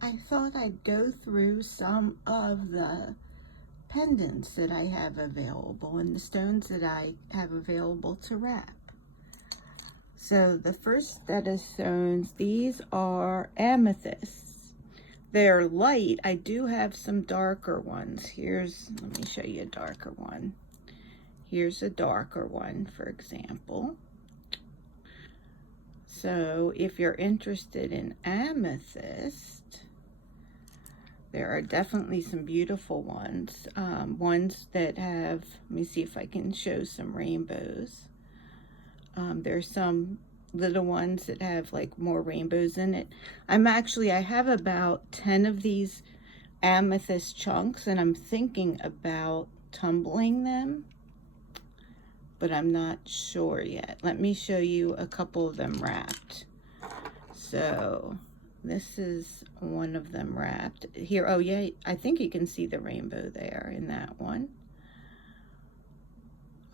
I thought I'd go through some of the pendants that I have available and the stones that I have available to wrap. So the first set of stones, these are amethysts. They're light. I do have some darker ones. Let me show you a darker one. Here's a darker one, for example. So if you're interested in amethyst, there are definitely some beautiful ones. Ones that have, let me see if I can show some rainbows. There's some little ones that have like more rainbows in it. I have about 10 of these amethyst chunks, and I'm thinking about tumbling them, but I'm not sure yet. Let me show you a couple of them wrapped. So this is one of them wrapped here. Oh yeah, I think you can see the rainbow there in that one.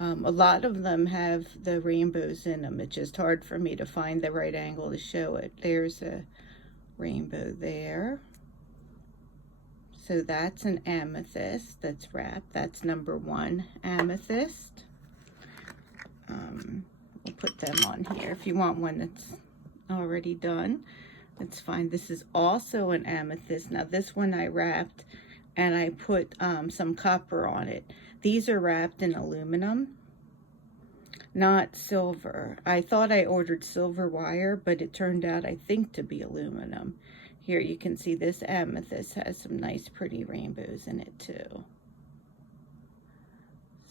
A lot of them have the rainbows in them. It's just hard for me to find the right angle to show it. There's a rainbow there. So that's an amethyst that's wrapped. That's number 1 amethyst. We'll put them on here. If you want one that's already done, that's fine. This is also an amethyst. Now this one I wrapped and I put some copper on it. These are wrapped in aluminum, not silver. I thought I ordered silver wire, but it turned out, I think, to be aluminum. Here you can see this amethyst has some nice pretty rainbows in it too.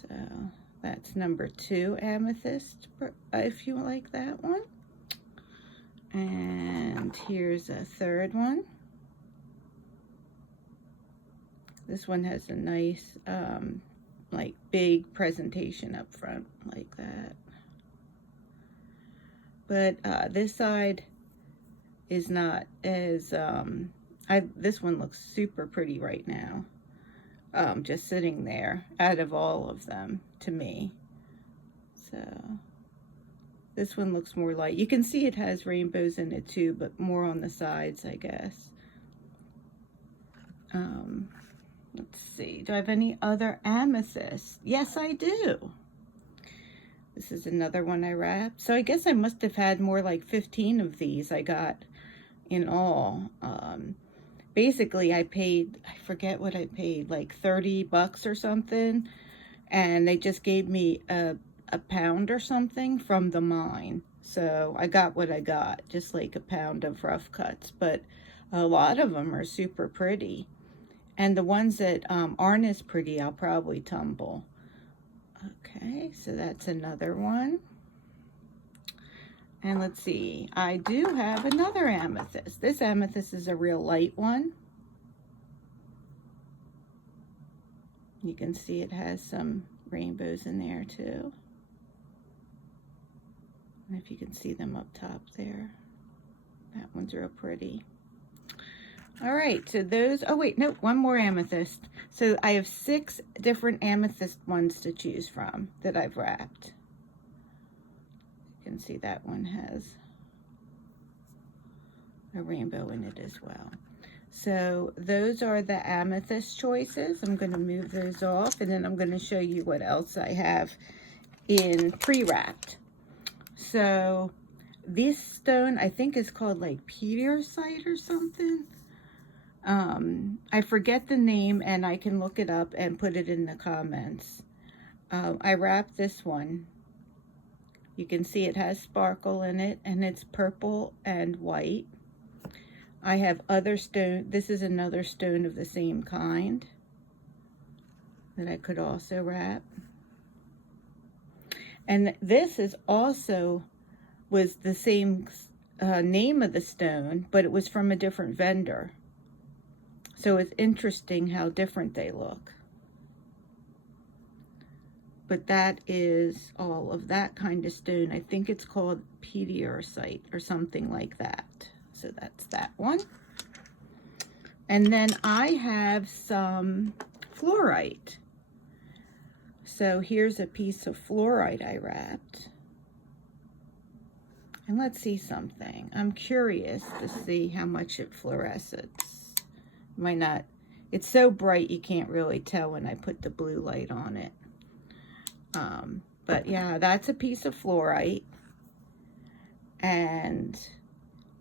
So that's number 2 amethyst, if you like that one. And here's a third one. This one has a nice, like big presentation up front, like that. But this side is not as, this one looks super pretty right now. Just sitting there out of all of them to me. So this one looks more light. You can see it has rainbows in it too, but more on the sides, I guess. Let's see, do I have any other amethysts? Yes, I do. This is another one I wrapped. So I guess I must have had more like 15 of these I got in all. Basically, I forget what I paid, like 30 bucks or something. And they just gave me a pound or something from the mine. So I got what I got, just like a pound of rough cuts. But a lot of them are super pretty. And the ones that aren't as pretty, I'll probably tumble. Okay, so that's another one. And let's see, I do have another amethyst. This amethyst is a real light one. You can see it has some rainbows in there too. And if you can see them up top there, that one's real pretty. All right, so those, oh wait, no, one more amethyst. So I have 6 different amethyst ones to choose from that I've wrapped. You can see that one has a rainbow in it as well. So those are the amethyst choices. I'm going to move those off, and then I'm going to show you what else I have in pre-wrapped. So this stone, I think, is called like meteorite or something. I forget the name, and I can look it up and put it in the comments. I wrapped this one. You can see it has sparkle in it, and it's purple and white. I have other stone. This is another stone of the same kind that I could also wrap. And this is also was the same name of the stone, but it was from a different vendor. So it's interesting how different they look. But that is all of that kind of stone. I think it's called meteorite or something like that. So that's that one. And then I have some fluorite. So here's a piece of fluorite I wrapped. And let's see something. I'm curious to see how much it fluoresces. Might not, it's so bright you can't really tell when I put the blue light on it. But yeah, that's a piece of fluorite. And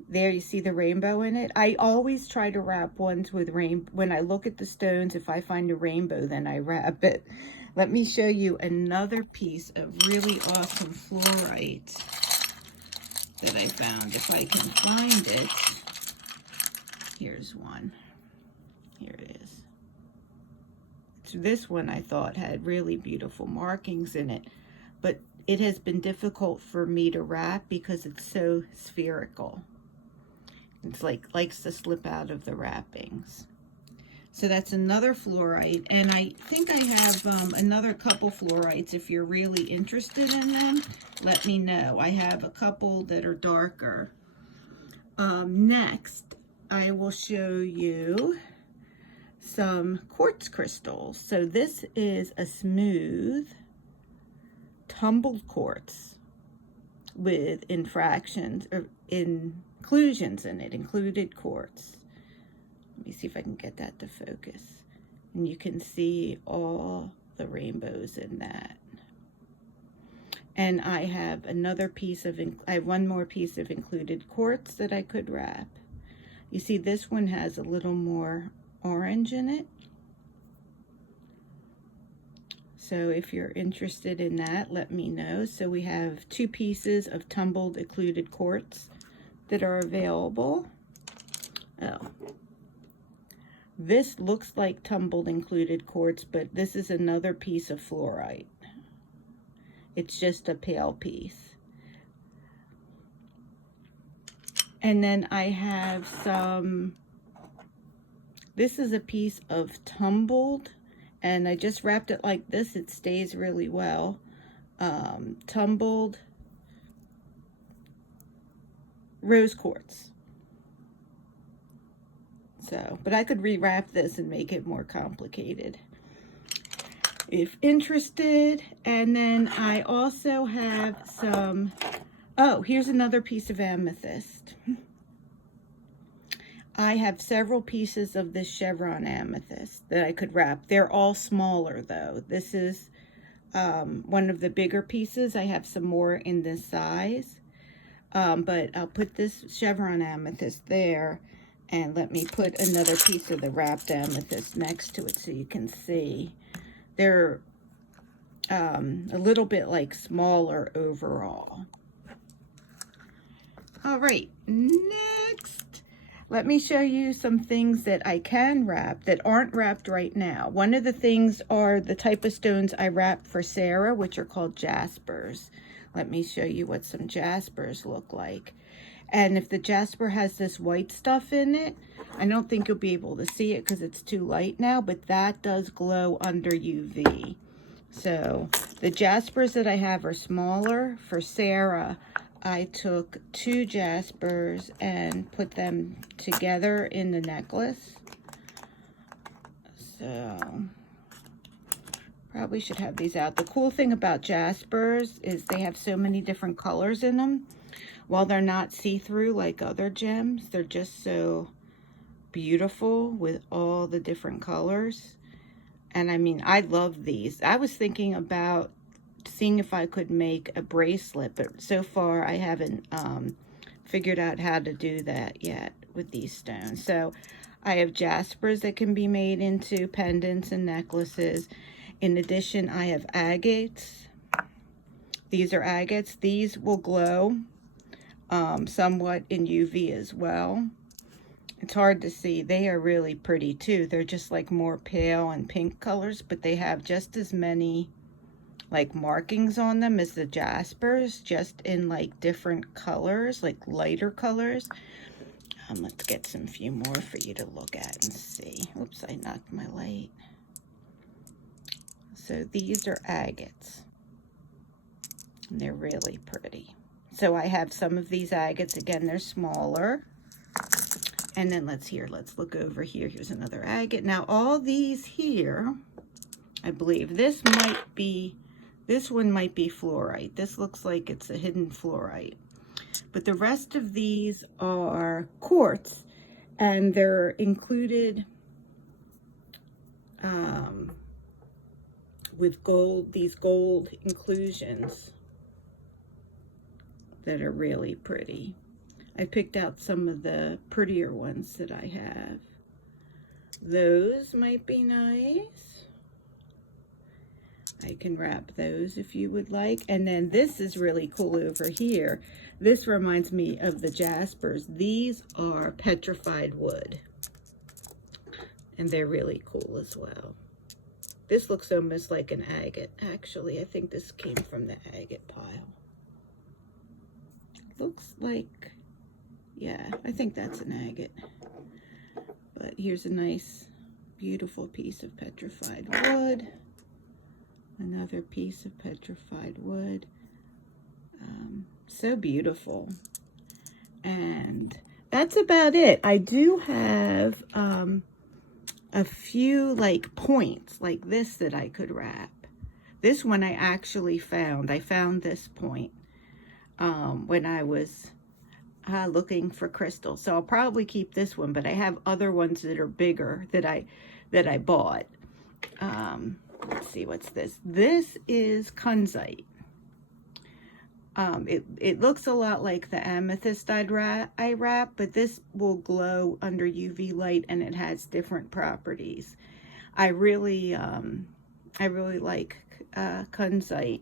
there you see the rainbow in it. I always try to wrap ones with when I look at the stones, if I find a rainbow, then I wrap it. Let me show you another piece of really awesome fluorite that I found, if I can find it. Here's one. Here it is. So this one I thought had really beautiful markings in it, but it has been difficult for me to wrap because it's so spherical. It's like likes to slip out of the wrappings. So that's another fluorite, and I think I have another couple fluorites. If you're really interested in them, let me know. I have a couple that are darker. Next, I will show you some quartz crystals. So this is a smooth tumbled quartz with infractions or inclusions in it, included quartz. Let me see if I can get that to focus. And you can see all the rainbows in that. And I have another piece of, I have one more piece of included quartz that I could wrap. You see this one has a little more orange in it. So if you're interested in that, let me know. So we have 2 pieces of tumbled included quartz that are available. Oh. This looks like tumbled included quartz, but this is another piece of fluorite. It's just a pale piece. And then I have some, this is a piece of tumbled, and I just wrapped it like this. It stays really well. Tumbled rose quartz. So, but I could rewrap this and make it more complicated if interested. And then I also have some, oh, here's another piece of amethyst. I have several pieces of this chevron amethyst that I could wrap. They're all smaller though. This is one of the bigger pieces. I have some more in this size, but I'll put this chevron amethyst there. And let me put another piece of the wrapped amethyst next to it so you can see. They're a little bit like smaller overall. All right, next, let me show you some things that I can wrap that aren't wrapped right now. One of the things are the type of stones I wrap for Sarah, which are called jaspers. Let me show you what some jaspers look like. And if the jasper has this white stuff in it, I don't think you'll be able to see it because it's too light now, but that does glow under UV. So the jaspers that I have are smaller. For Sarah, I took 2 jaspers and put them together in the necklace. So probably should have these out. The cool thing about jaspers is they have so many different colors in them. While they're not see-through like other gems, they're just so beautiful with all the different colors. And I mean, I love these. I was thinking about seeing if I could make a bracelet, but so far I haven't figured out how to do that yet with these stones. So I have jaspers that can be made into pendants and necklaces. In addition, I have agates. These are agates. These will glow somewhat in UV as well. It's hard to see. They are really pretty too. They're just like more pale and pink colors, but they have just as many like markings on them as the jaspers, just in like different colors, like lighter colors. Let's get some few more for you to look at and see. Oops, I knocked my light. So these are agates, and they're really pretty. So I have some of these agates. Again, they're smaller. And then let's look over here. Here's another agate. Now all these here, I believe this one might be fluorite. This looks like it's a hidden fluorite. But the rest of these are quartz, and they're included with gold, these gold inclusions that are really pretty. I picked out some of the prettier ones that I have. Those might be nice. I can wrap those if you would like. And then this is really cool over here. This reminds me of the Jaspers. These are petrified wood. And they're really cool as well. This looks almost like an agate. Actually, I think this came from the agate pile. Looks like, yeah, I think that's an agate. But here's a nice, beautiful piece of petrified wood. Another piece of petrified wood. So beautiful. And that's about it. I do have a few like points like this that I could wrap. This one I actually found. I found this point when I was looking for crystals. So I'll probably keep this one, but I have other ones that are bigger that I bought. Let's see, what's this? This is kunzite. It looks a lot like the amethyst I wrap, but this will glow under UV light and it has different properties. I really like kunzite.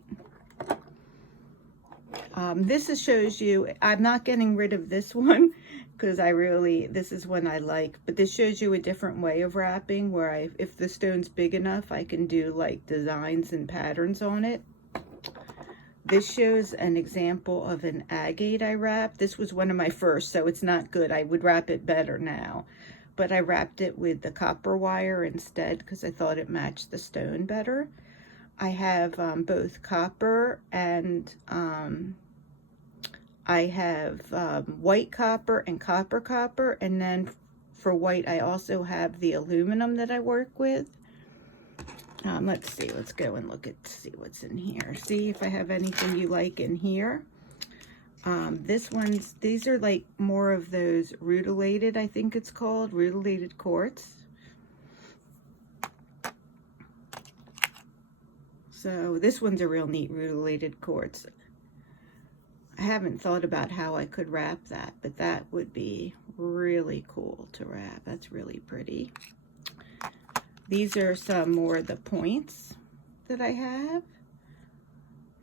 This shows you, I'm not getting rid of this one because this is one I like, but this shows you a different way of wrapping where if the stone's big enough, I can do like designs and patterns on it. This shows an example of an agate I wrapped. This was one of my first, so it's not good. I would wrap it better now. But I wrapped it with the copper wire instead because I thought it matched the stone better. I have both copper and I have white copper and copper. And then for white, I also have the aluminum that I work with. Let's see, let's go and see what's in here. See if I have anything you like in here. These are like more of those rutilated, I think it's called, rutilated quartz. So this one's a real neat rutilated quartz. I haven't thought about how I could wrap that, but that would be really cool to wrap. That's really pretty. These are some more of the points that I have.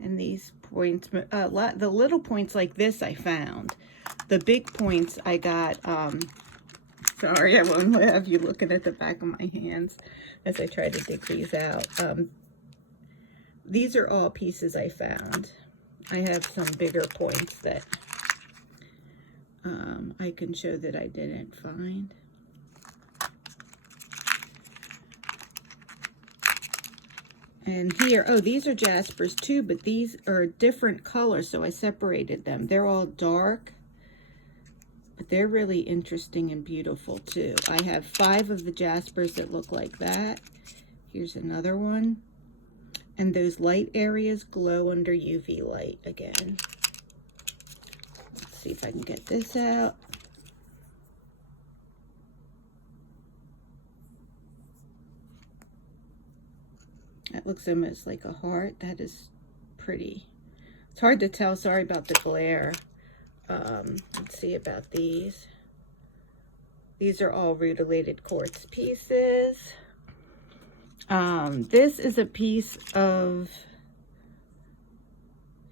And these points, the little points like this I found. The big points I got, sorry, I won't have you looking at the back of my hands as I try to dig these out. These are all pieces I found. I have some bigger points that I can show that I didn't find. And here, oh, these are Jaspers too, but these are different colors, so I separated them. They're all dark, but they're really interesting and beautiful too. I have 5 of the Jaspers that look like that. Here's another one. And those light areas glow under UV light again. Let's see if I can get this out. That looks almost like a heart. That is pretty. It's hard to tell. Sorry about the glare. Let's see about these. These are all rutilated quartz pieces. This is a piece of,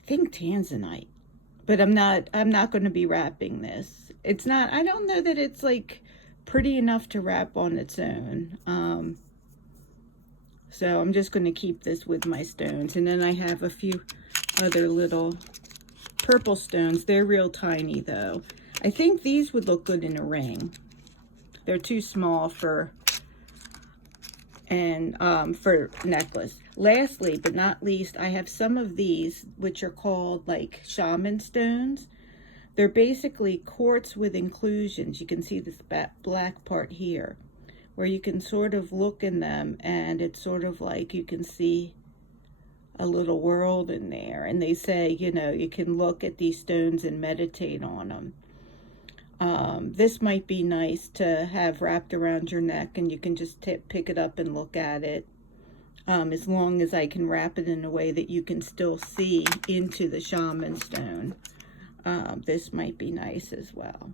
I think, tanzanite, but I'm not going to be wrapping this. It's not, I don't know that it's like pretty enough to wrap on its own. So I'm just going to keep this with my stones. And then I have a few other little purple stones. They're real tiny though. I think these would look good in a ring. They're too small for necklace. Lastly, but not least, I have some of these, which are called like shaman stones. They're basically quartz with inclusions. You can see this black part here, where you can sort of look in them, and it's sort of like you can see a little world in there. And they say, you know, you can look at these stones and meditate on them. This might be nice to have wrapped around your neck, and you can just pick it up and look at it. As long as I can wrap it in a way that you can still see into the shaman stone. This might be nice as well.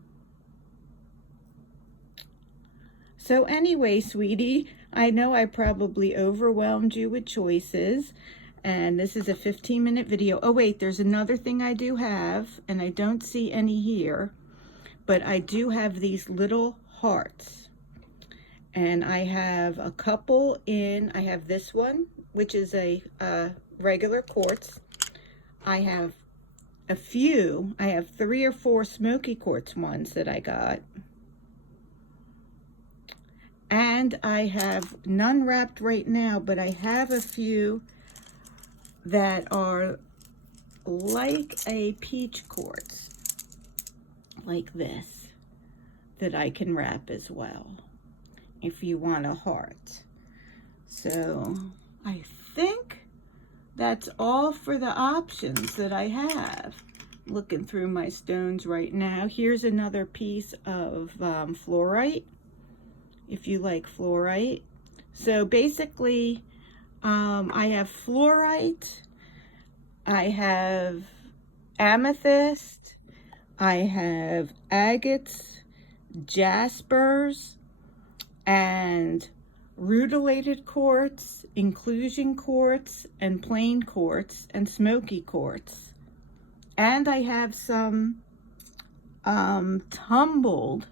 So anyway, sweetie, I know I probably overwhelmed you with choices, and this is a 15-minute video. Oh wait, there's another thing I do have, and I don't see any here, but I do have these little hearts. And I have a couple in, I have this one, which is a regular quartz. I have a few, I have 3 or 4 smoky quartz ones that I got. And I have none wrapped right now, but I have a few that are like a peach quartz, like this, that I can wrap as well, if you want a heart. So I think that's all for the options that I have. Looking through my stones right now. Here's another piece of fluorite, if you like fluorite. So basically, I have fluorite, I have amethyst, I have agates, jaspers, and rutilated quartz, inclusion quartz, and plain quartz, and smoky quartz. And I have some tumbled,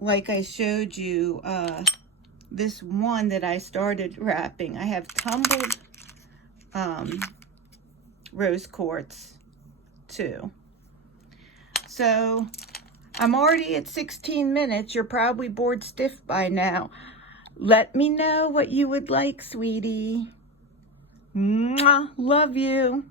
like I showed you, this one that I started wrapping. I have tumbled rose quartz too. So I'm already at 16 minutes. You're probably bored stiff by now. Let me know what you would like, sweetie. Mwah. Love you.